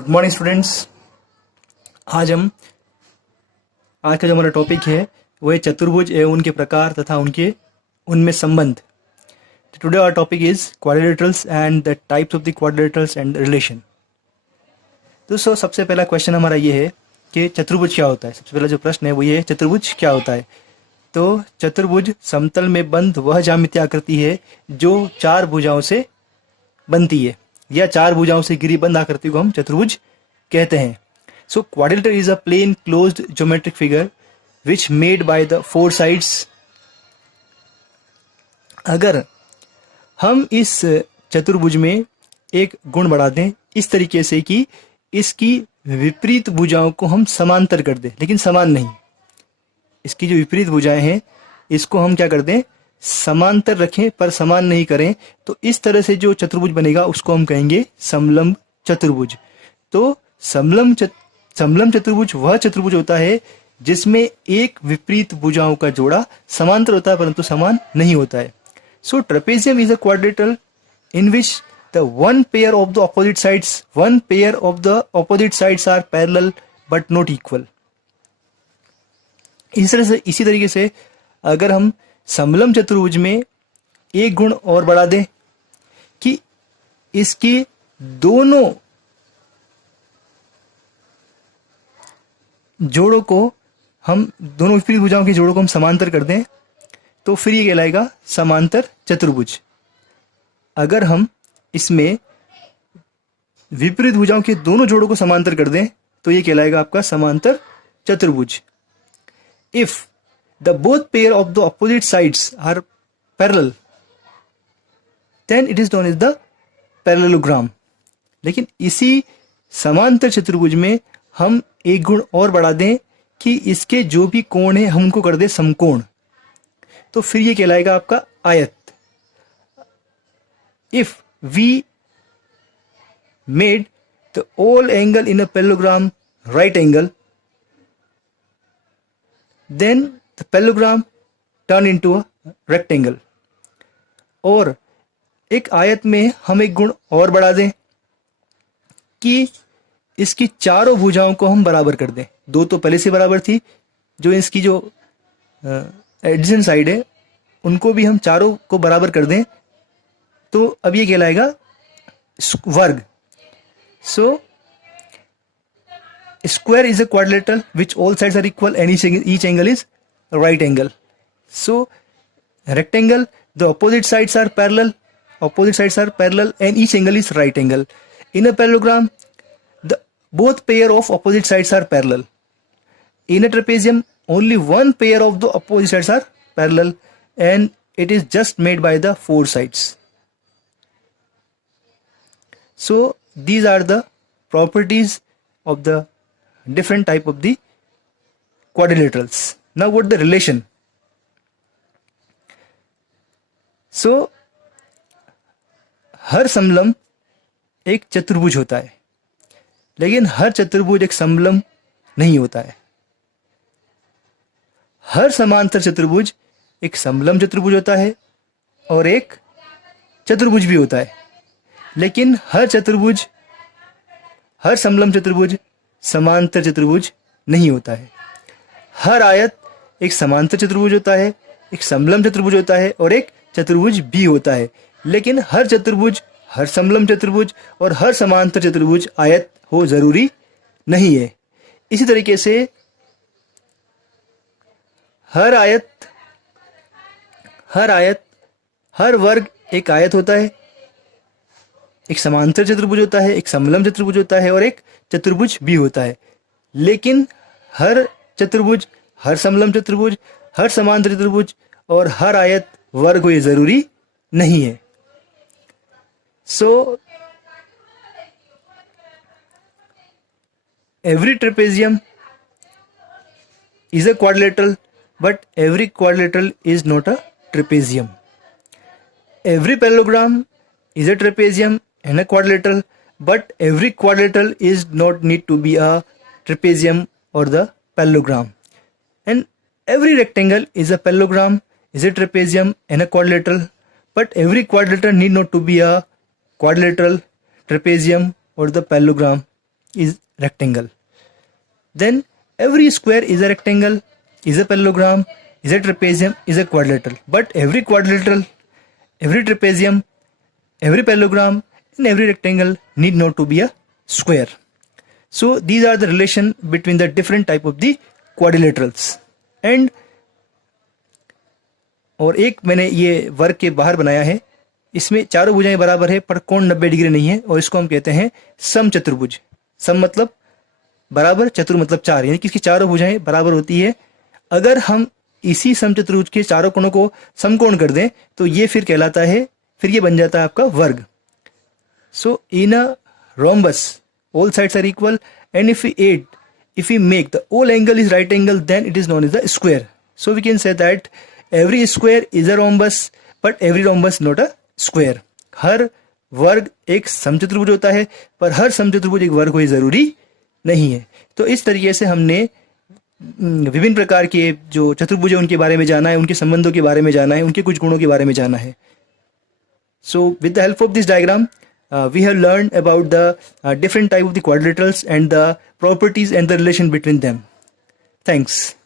Good morning students. आज का जो हमारा टॉपिक है वो है चतुर्भुज एवं उनके प्रकार तथा उनमें संबंध। Today our topic is quadrilaterals and the types of the quadrilaterals and relation. दोस्तों, सबसे पहला क्वेश्चन हमारा ये है कि चतुर्भुज क्या होता है। सबसे पहला जो प्रश्न है वो ये है, चतुर्भुज क्या होता है। तो चतुर्भुज समतल में बंद वह ज्यामितीय आकृति है जो चार भुजाओं से बनती है, या चार भुजाओं से घिरी बंद आकृति को हम चतुर्भुज कहते हैं। So quadrilateral is a plane closed geometric figure which made by the four sides. अगर हम इस चतुर्भुज में एक गुण बढ़ा दें इस तरीके से कि इसकी विपरीत भुजाओं को हम समांतर कर दें, लेकिन समान नहीं, इसकी जो विपरीत भुजाएं हैं इसको हम क्या कर दें, समांतर रखें पर समान नहीं करें, तो इस तरह से जो चतुर्भुज बनेगा उसको हम कहेंगे समलंब चतुर्भुज। तो समलंब चतुर्भुज वह चतुर्भुज होता है जिसमें एक विपरीत भुजाओं का जोड़ा समांतर होता है परंतु समान नहीं होता है। So trapezium is a quadrilateral in which the one pair of the opposite sides are parallel but not equal। इसी तरीके से अगर हम समलंब चतुर्भुज में एक गुण और बढ़ा दें कि इसकी दोनों जोड़ों को हम दोनों विपरीत भुजाओं के जोड़ों को हम समांतर कर दें, तो फिर ये कहलाएगा समांतर चतुर्भुज। अगर हम इसमें विपरीत भुजाओं के दोनों जोड़ों को समांतर कर दें तो ये कहलाएगा आपका समांतर चतुर्भुज। If the both pair of the opposite sides are parallel then it is known as the parallelogram. लेकिन इसी समांतर चतुर्भुज में हम एक गुण और बढ़ा दें कि इसके जो भी कोण है हम उनको कर दें समकोण, तो फिर ये कहलाएगा आपका आयत। If we made the whole angle in a parallelogram right angle, then the parallelogram turn into a rectangle। और एक आयत में हम एक गुण और बढ़ा दें कि इसकी चारों भुजाओं को हम बराबर कर दें। दो तो पहले से बराबर थी, जो इसकी जो एडजेसेंट साइड है उनको भी हम चारों को बराबर कर दें, तो अब ये कहलाएगा वर्ग। So square is a quadrilateral which all sides are equal and each angle is right angle. So rectangle the opposite sides are parallel and each angle is right angle. In a parallelogram the both pair of opposite sides are parallel. In a trapezium only one pair of the opposite sides are parallel and it is just made by the four sides. So these are the properties of the different type of the quadrilaterals. Now what the relation? So हर समलंब एक चतुर्भुज होता है, लेकिन हर चतुर्भुज एक समलंब नहीं होता है। हर समांतर चतुर्भुज एक समलंब चतुर्भुज होता है और एक चतुर्भुज भी होता है, लेकिन हर समलंब चतुर्भुज समांतर चतुर्भुज नहीं होता है। हर आयत एक समांतर चतुर्भुज होता है, एक समलंब चतुर्भुज होता है और एक चतुर्भुज भी होता है, लेकिन हर चतुर्भुज, हर समलंब चतुर्भुज और हर समांतर चतुर्भुज आयत हो जरूरी नहीं है। इसी तरीके से हर वर्ग एक आयत होता है, एक समांतर चतुर्भुज होता है, एक समलंब चतुर्भुज होता है और एक चतुर्भुज भी होता है, लेकिन हर चतुर्भुज, हर समलंब चतुर्भुज, हर समांतर चतुर्भुज और हर आयत वर्ग हो ये जरूरी नहीं है। So every trapezium is a quadrilateral but every quadrilateral is not a trapezium. Every parallelogram is a trapezium and a quadrilateral, but every quadrilateral is not need to be a trapezium or the parallelogram, and every rectangle is a parallelogram, is a trapezium and a quadrilateral, but every quadrilateral need not to be a quadrilateral, trapezium or the parallelogram. is rectangle. Then every square is a rectangle, is a parallelogram, is a trapezium, is a quadrilateral. But every quadrilateral, every trapezium, every parallelogram, and every rectangle need not to be a square. So these are the relation between the different type of the quadrilaterals. And और एक मैंने ये वर्ग के बाहर बनाया है, इसमें चारों भुजाएं बराबर है पर कोण 90 डिग्री नहीं है, और इसको हम कहते हैं समचतुर्भुज. सम मतलब बराबर, चतुर मतलब चार, यानी कि इसकी चारों भुजाएं बराबर होती है. अगर हम इसी समचतुर्भुज के चारों कोणों को समकोण कर दें तो ये फिर कहलाता है, फिर ये बन जाता है आपका वर्ग. सो इन अ rhombus all sides are equal, and if we make the whole angle is right angle, then it is known as the square. So we can say that every square is a rhombus, but every rhombus not a square. हर वर्ग एक समचतुर्भुज होता है, पर हर समचतुर्भुज एक वर्ग हो जरूरी नहीं है. तो इस तरीके से हमने विभिन्न प्रकार के जो चतुर्भुज है उनके बारे में जाना है, उनके संबंधों के बारे में जाना है, उनके कुछ गुणों के बारे में जाना है. So with the help of this diagram, we have learned about the different type of the quadrilaterals and the properties and the relation between them. Thanks.